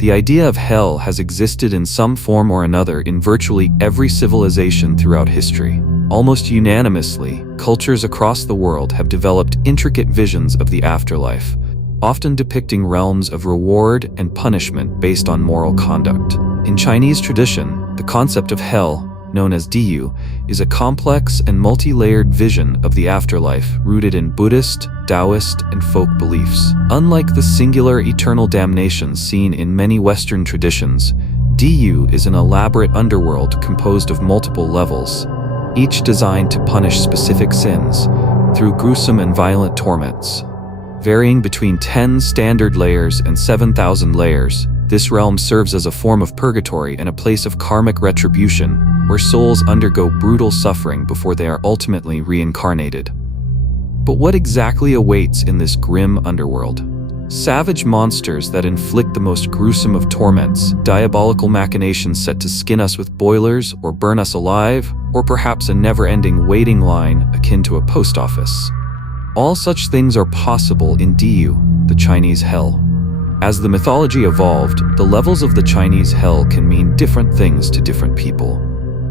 The idea of hell has existed in some form or another in virtually every civilization throughout history. Almost unanimously, cultures across the world have developed intricate visions of the afterlife, often depicting realms of reward and punishment based on moral conduct. In Chinese tradition, the concept of hell, known as Diyu, is a complex and multi-layered vision of the afterlife rooted in Buddhist, Daoist, and folk beliefs. Unlike the singular eternal damnation seen in many Western traditions, Diyu is an elaborate underworld composed of multiple levels, each designed to punish specific sins through gruesome and violent torments. Varying between 10 standard layers and 7,000 layers, this realm serves as a form of purgatory and a place of karmic retribution, where souls undergo brutal suffering before they are ultimately reincarnated. But what exactly awaits in this grim underworld? Savage monsters that inflict the most gruesome of torments, diabolical machinations set to skin us with boilers or burn us alive, or perhaps a never-ending waiting line akin to a post office. All such things are possible in Diyu, the Chinese hell. As the mythology evolved, the levels of the Chinese hell can mean different things to different people.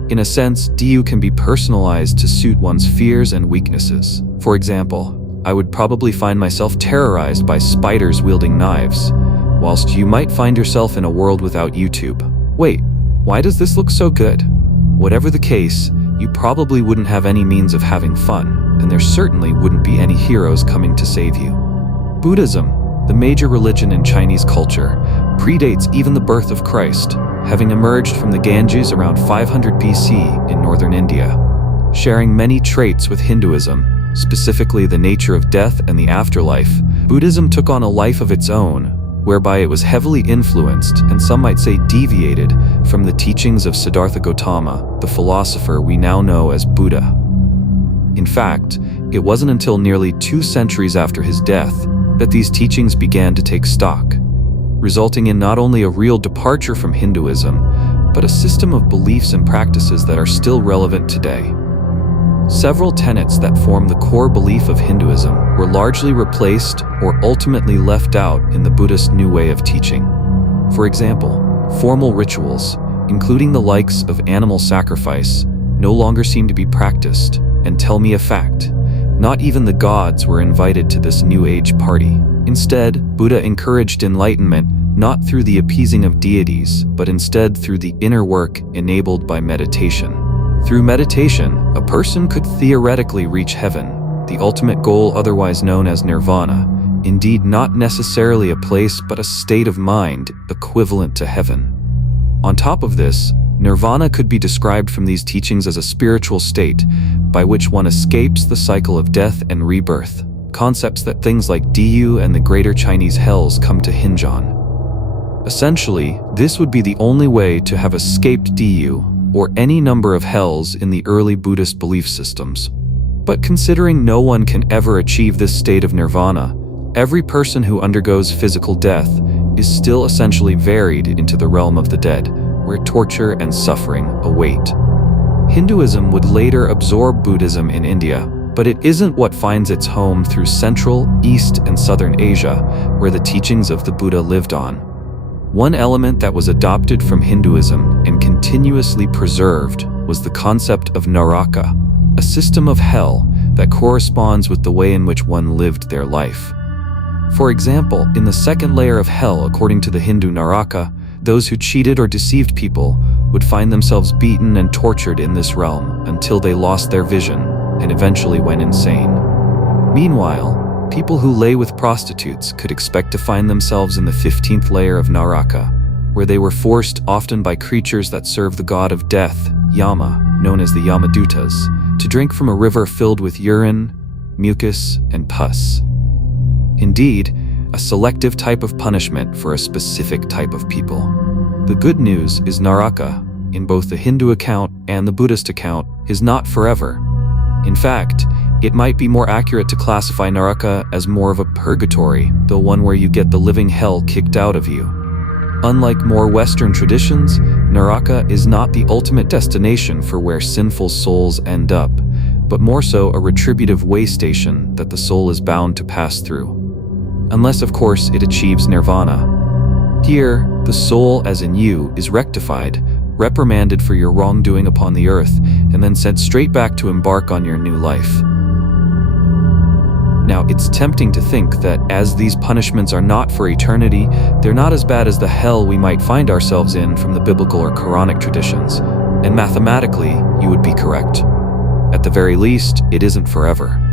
In a sense, Diyu can be personalized to suit one's fears and weaknesses. For example, I would probably find myself terrorized by spiders wielding knives, whilst you might find yourself in a world without YouTube. Wait, why does this look so good? Whatever the case, you probably wouldn't have any means of having fun, and there certainly wouldn't be any heroes coming to save you. Buddhism, the major religion in Chinese culture, predates even the birth of Christ, having emerged from the Ganges around 500 BC in northern India. Sharing many traits with Hinduism, specifically the nature of death and the afterlife, Buddhism took on a life of its own, whereby it was heavily influenced, and some might say deviated, from the teachings of Siddhartha Gautama, the philosopher we now know as Buddha. In fact, it wasn't until nearly 2 centuries after his death that these teachings began to take stock, resulting in not only a real departure from Hinduism, but a system of beliefs and practices that are still relevant today. Several tenets that form the core belief of Hinduism were largely replaced or ultimately left out in the Buddhist new way of teaching. For example, formal rituals, including the likes of animal sacrifice, no longer seem to be practiced. And tell me a fact, not even the gods were invited to this New Age party. Instead, Buddha encouraged enlightenment not through the appeasing of deities, but instead through the inner work enabled by meditation. Through meditation, a person could theoretically reach heaven, the ultimate goal otherwise known as nirvana, indeed not necessarily a place but a state of mind equivalent to heaven. On top of this, nirvana could be described from these teachings as a spiritual state by which one escapes the cycle of death and rebirth, concepts that things like Diyu and the greater Chinese hells come to hinge on. Essentially, this would be the only way to have escaped Diyu or any number of hells in the early Buddhist belief systems. But considering no one can ever achieve this state of nirvana, every person who undergoes physical death is still essentially varied into the realm of the dead, where torture and suffering await. Hinduism would later absorb Buddhism in India, but it isn't what finds its home through Central, East, and Southern Asia, where the teachings of the Buddha lived on. One element that was adopted from Hinduism and continuously preserved was the concept of naraka, a system of hell that corresponds with the way in which one lived their life. For example, in the second layer of hell, according to the Hindu naraka, those who cheated or deceived people would find themselves beaten and tortured in this realm until they lost their vision and eventually went insane. Meanwhile, people who lay with prostitutes could expect to find themselves in the 15th layer of naraka, where they were forced, often by creatures that serve the god of death, Yama, known as the Yamadutas, to drink from a river filled with urine, mucus, and pus. Indeed, a selective type of punishment for a specific type of people. The good news is naraka, in both the Hindu account and the Buddhist account, is not forever. In fact, it might be more accurate to classify naraka as more of a purgatory, the one where you get the living hell kicked out of you. Unlike more Western traditions, naraka is not the ultimate destination for where sinful souls end up, but more so a retributive way station that the soul is bound to pass through. Unless, of course, it achieves nirvana. Here, The soul, as in you, is rectified, reprimanded for your wrongdoing upon the earth, and then sent straight back to embark on your new life. Now, it's tempting to think that as these punishments are not for eternity, they're not as bad as the hell we might find ourselves in from the biblical or Quranic traditions. And mathematically, you would be correct. At the very least, it isn't forever.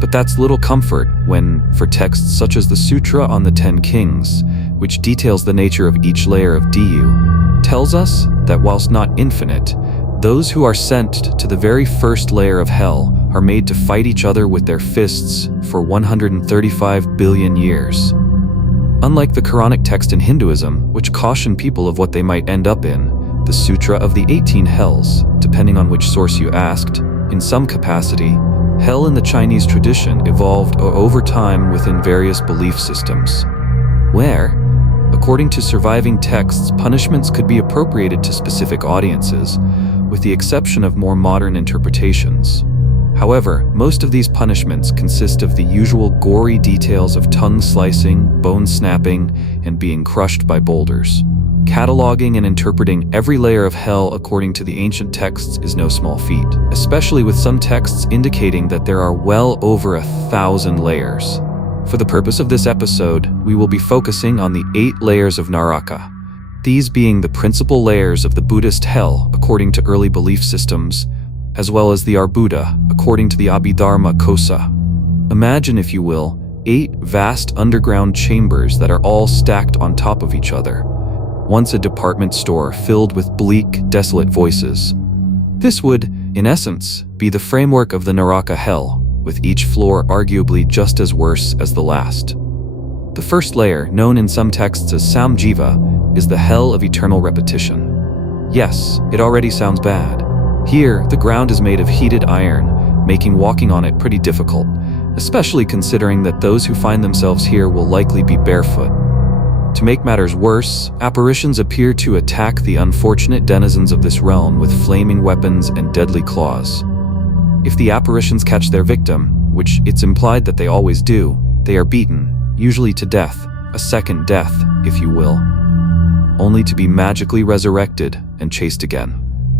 But that's little comfort when, for texts such as the Sutra on the 10 Kings, which details the nature of each layer of Diyu, tells us that whilst not infinite, those who are sent to the very first layer of hell are made to fight each other with their fists for 135 billion years. Unlike the Quranic text in Hinduism, which caution people of what they might end up in, the Sutra of the 18 Hells, depending on which source you asked, in some capacity, hell in the Chinese tradition evolved over time within various belief systems, where, according to surviving texts, punishments could be appropriated to specific audiences, with the exception of more modern interpretations. However, most of these punishments consist of the usual gory details of tongue slicing, bone snapping, and being crushed by boulders. Cataloging and interpreting every layer of hell according to the ancient texts is no small feat, especially with some texts indicating that there are well over 1,000 layers. For the purpose of this episode, we will be focusing on the 8 layers of Naraka, these being the principal layers of the Buddhist hell according to early belief systems, as well as the Arbuddha according to the Abhidharma Kosa. Imagine, if you will, 8 vast underground chambers that are all stacked on top of each other, once a department store filled with bleak, desolate voices. This would, in essence, be the framework of the Naraka hell, with each floor arguably just as worse as the last. The first layer, known in some texts as Samjiva, is the hell of eternal repetition. Yes, it already sounds bad. Here, the ground is made of heated iron, making walking on it pretty difficult, especially considering that those who find themselves here will likely be barefoot. To make matters worse, apparitions appear to attack the unfortunate denizens of this realm with flaming weapons and deadly claws. If the apparitions catch their victim, which it's implied that they always do, they are beaten, usually to death, a second death, if you will, only to be magically resurrected and chased again.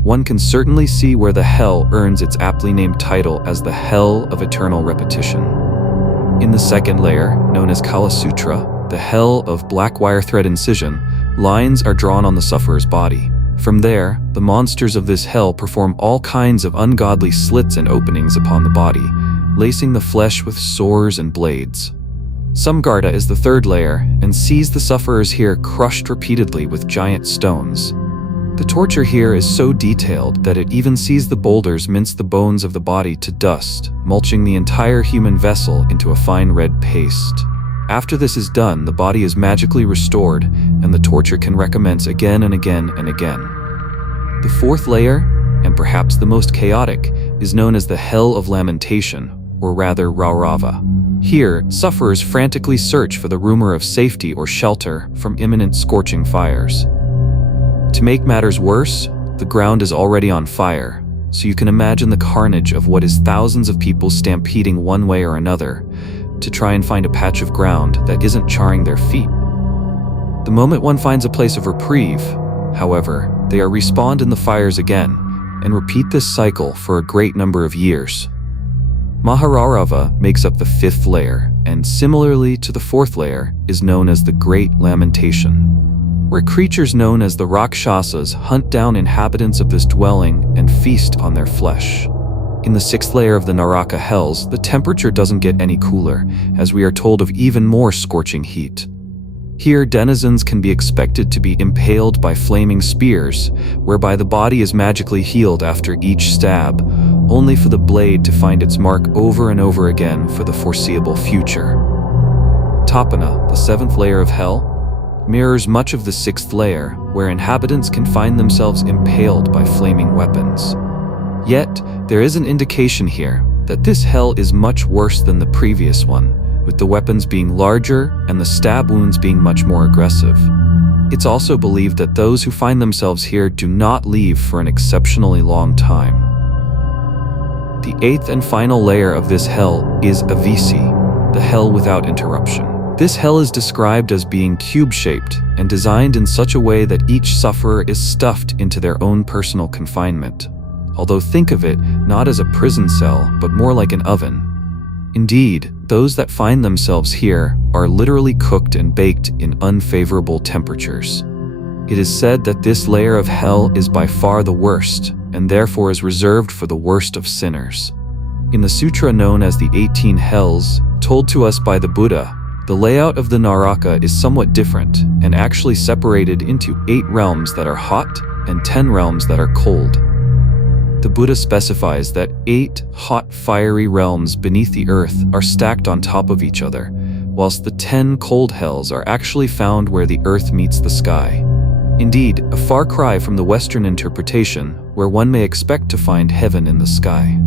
One can certainly see where the hell earns its aptly named title as the Hell of Eternal Repetition. In the second layer, known as Kala Sutra, the hell of black wire thread incision, lines are drawn on the sufferer's body. From there, the monsters of this hell perform all kinds of ungodly slits and openings upon the body, lacing the flesh with sores and blades. Samgarda is the third layer and sees the sufferers here crushed repeatedly with giant stones. The torture here is so detailed that it even sees the boulders mince the bones of the body to dust, mulching the entire human vessel into a fine red paste. After this is done, the body is magically restored, and the torture can recommence again and again and again. The fourth layer, and perhaps the most chaotic, is known as the Hell of Lamentation, or rather Raurava. Here, sufferers frantically search for the rumor of safety or shelter from imminent scorching fires. To make matters worse, the ground is already on fire, so you can imagine the carnage of what is thousands of people stampeding one way or another to try and find a patch of ground that isn't charring their feet. The moment one finds a place of reprieve, however, they are respawned in the fires again, and repeat this cycle for a great number of years. Mahararava makes up the fifth layer, and similarly to the fourth layer, is known as the Great Lamentation, where creatures known as the Rakshasas hunt down inhabitants of this dwelling and feast on their flesh. In the sixth layer of the Naraka hells, the temperature doesn't get any cooler, as we are told of even more scorching heat. Here, denizens can be expected to be impaled by flaming spears, whereby the body is magically healed after each stab, only for the blade to find its mark over and over again for the foreseeable future. Tapana, the seventh layer of hell, mirrors much of the sixth layer, where inhabitants can find themselves impaled by flaming weapons. Yet, there is an indication here that this hell is much worse than the previous one, with the weapons being larger and the stab wounds being much more aggressive. It's also believed that those who find themselves here do not leave for an exceptionally long time. The eighth and final layer of this hell is Avisi, the hell without interruption. This hell is described as being cube-shaped and designed in such a way that each sufferer is stuffed into their own personal confinement. Although think of it not as a prison cell, but more like an oven. Indeed, those that find themselves here are literally cooked and baked in unfavorable temperatures. It is said that this layer of hell is by far the worst, and therefore is reserved for the worst of sinners. In the sutra known as the 18 Hells, told to us by the Buddha, the layout of the Naraka is somewhat different and actually separated into 8 realms that are hot and 10 realms that are cold. The Buddha specifies that 8 hot fiery realms beneath the earth are stacked on top of each other, whilst the 10 cold hells are actually found where the earth meets the sky. Indeed, a far cry from the Western interpretation, where one may expect to find heaven in the sky.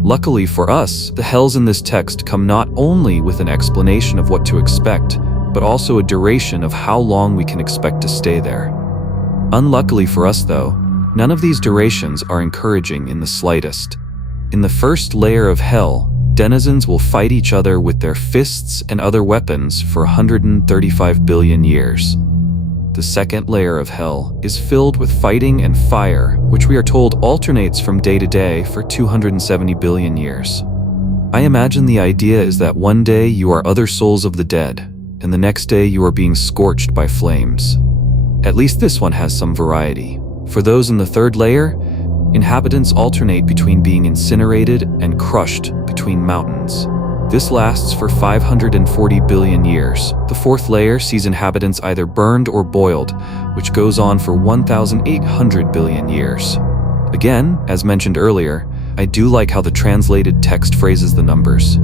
Luckily for us, the hells in this text come not only with an explanation of what to expect, but also a duration of how long we can expect to stay there. Unluckily for us though, none of these durations are encouraging in the slightest. In the first layer of hell, denizens will fight each other with their fists and other weapons for 135 billion years. The second layer of hell is filled with fighting and fire, which we are told alternates from day to day for 270 billion years. I imagine the idea is that one day you are other souls of the dead, and the next day you are being scorched by flames. At least this one has some variety. For those in the third layer, inhabitants alternate between being incinerated and crushed between mountains. This lasts for 540 billion years. The fourth layer sees inhabitants either burned or boiled, which goes on for 1,800 billion years. Again, as mentioned earlier, I do like how the translated text phrases the numbers.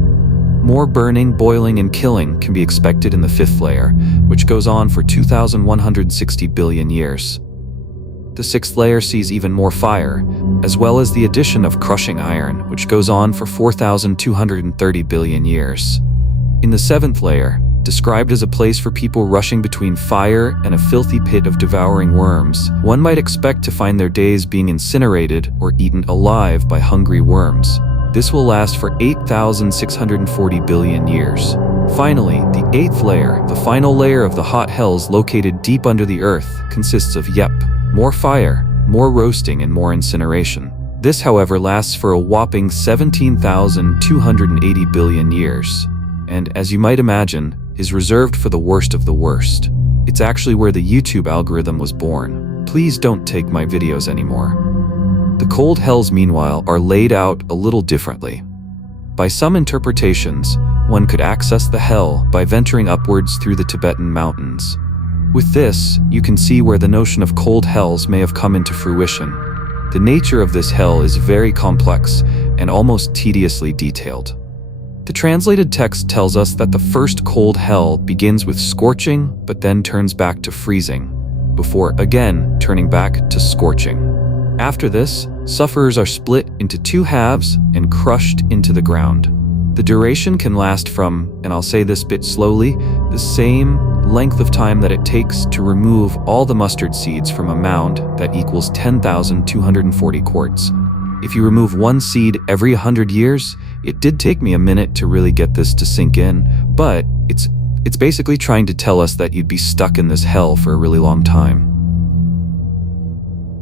More burning, boiling, and killing can be expected in the fifth layer, which goes on for 2,160 billion years. The sixth layer sees even more fire, as well as the addition of crushing iron, which goes on for 4,230 billion years. In the seventh layer, described as a place for people rushing between fire and a filthy pit of devouring worms, one might expect to find their days being incinerated or eaten alive by hungry worms. This will last for 8,640 billion years. Finally, the eighth layer, the final layer of the hot hells located deep under the earth, consists of more fire, more roasting, and more incineration. This, however, lasts for a whopping 17,280 billion years, and, as you might imagine, is reserved for the worst of the worst. It's actually where the YouTube algorithm was born. Please don't take my videos anymore. The cold hells, meanwhile, are laid out a little differently. By some interpretations, one could access the hell by venturing upwards through the Tibetan mountains. With this, you can see where the notion of cold hells may have come into fruition. The nature of this hell is very complex and almost tediously detailed. The translated text tells us that the first cold hell begins with scorching, but then turns back to freezing, before again turning back to scorching. After this, sufferers are split into 2 halves and crushed into the ground. The duration can last from, and I'll say this bit slowly, the same length of time that it takes to remove all the mustard seeds from a mound that equals 10,240 quarts. If you remove 1 seed every 100 years, it did take me a minute to really get this to sink in, but it's basically trying to tell us that you'd be stuck in this hell for a really long time.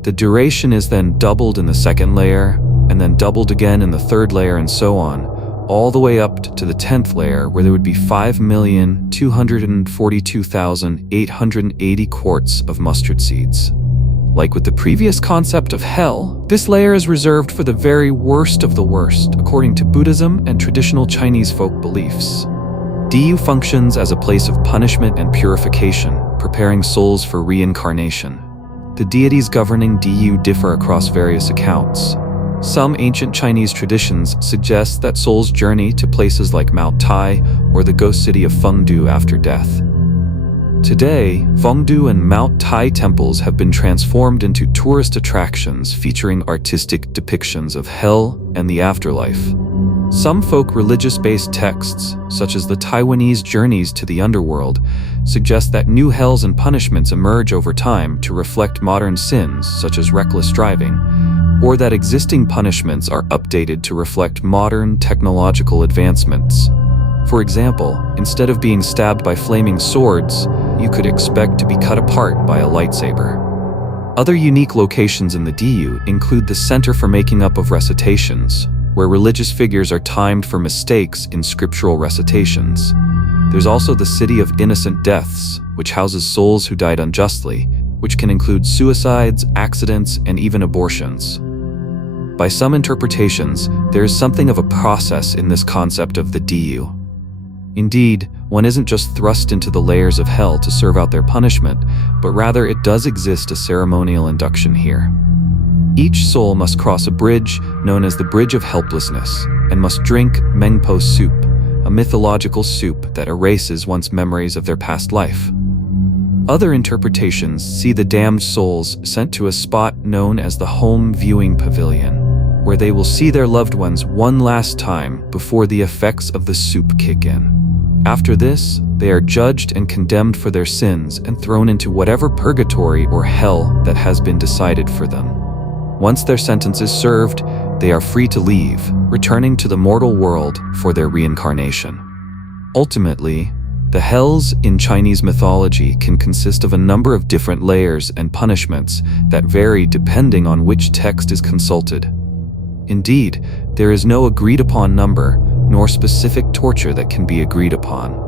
The duration is then doubled in the second layer, and then doubled again in the third layer, and so on, all the way up to the 10th layer, where there would be 5,242,880 quarts of mustard seeds. Like with the previous concept of hell, this layer is reserved for the very worst of the worst, according to Buddhism and traditional Chinese folk beliefs. Diyu functions as a place of punishment and purification, preparing souls for reincarnation. The deities governing Diyu differ across various accounts. Some ancient Chinese traditions suggest that souls journey to places like Mount Tai or the ghost city of Fengdu after death. Today, Fengdu and Mount Tai temples have been transformed into tourist attractions featuring artistic depictions of hell and the afterlife. Some folk religious-based texts, such as the Taiwanese Journeys to the Underworld, suggest that new hells and punishments emerge over time to reflect modern sins, such as reckless driving, or that existing punishments are updated to reflect modern technological advancements. For example, instead of being stabbed by flaming swords, you could expect to be cut apart by a lightsaber. Other unique locations in the Diyu include the Center for Making Up of Recitations, where religious figures are timed for mistakes in scriptural recitations. There's also the City of Innocent Deaths, which houses souls who died unjustly, which can include suicides, accidents, and even abortions. By some interpretations, there is something of a process in this concept of the Diyu. Indeed, one isn't just thrust into the layers of hell to serve out their punishment, but rather it does exist a ceremonial induction here. Each soul must cross a bridge known as the Bridge of Helplessness, and must drink Mengpo soup, a mythological soup that erases one's memories of their past life. Other interpretations see the damned souls sent to a spot known as the Home Viewing Pavilion, where they will see their loved ones one last time before the effects of the soup kick in. After this, they are judged and condemned for their sins and thrown into whatever purgatory or hell that has been decided for them. Once their sentence is served, they are free to leave, returning to the mortal world for their reincarnation. Ultimately, the hells in Chinese mythology can consist of a number of different layers and punishments that vary depending on which text is consulted. Indeed, there is no agreed-upon number, nor specific torture that can be agreed upon.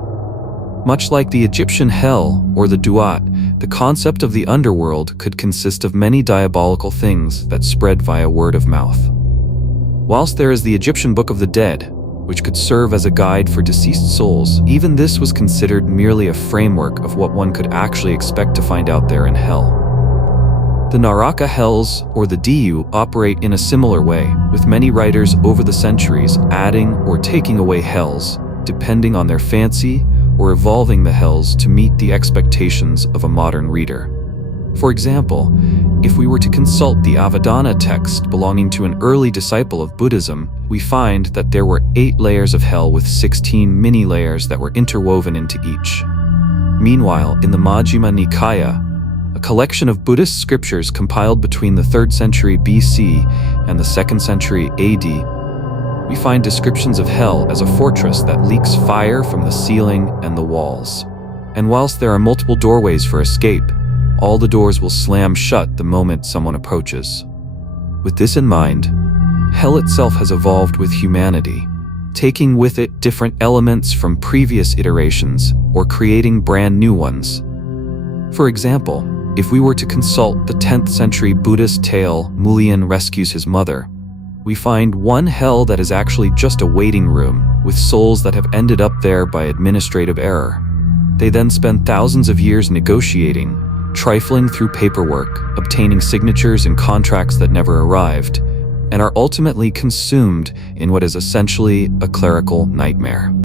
Much like the Egyptian hell or the Duat, the concept of the underworld could consist of many diabolical things that spread via word of mouth. Whilst there is the Egyptian Book of the Dead, which could serve as a guide for deceased souls, even this was considered merely a framework of what one could actually expect to find out there in hell. The Naraka hells, or the Diyu, operate in a similar way, with many writers over the centuries adding or taking away hells, depending on their fancy, or evolving the hells to meet the expectations of a modern reader. For example, if we were to consult the Avadana text belonging to an early disciple of Buddhism, we find that there were 8 layers of hell with 16 mini-layers that were interwoven into each. Meanwhile, in the Majjhima Nikaya, a collection of Buddhist scriptures compiled between the 3rd century BC and the 2nd century AD, we find descriptions of hell as a fortress that leaks fire from the ceiling and the walls. And whilst there are multiple doorways for escape, all the doors will slam shut the moment someone approaches. With this in mind, hell itself has evolved with humanity, taking with it different elements from previous iterations or creating brand new ones. For example, if we were to consult the 10th century Buddhist tale Mulian Rescues His Mother, we find one hell that is actually just a waiting room with souls that have ended up there by administrative error. They then spend thousands of years negotiating, trifling through paperwork, obtaining signatures and contracts that never arrived, and are ultimately consumed in what is essentially a clerical nightmare.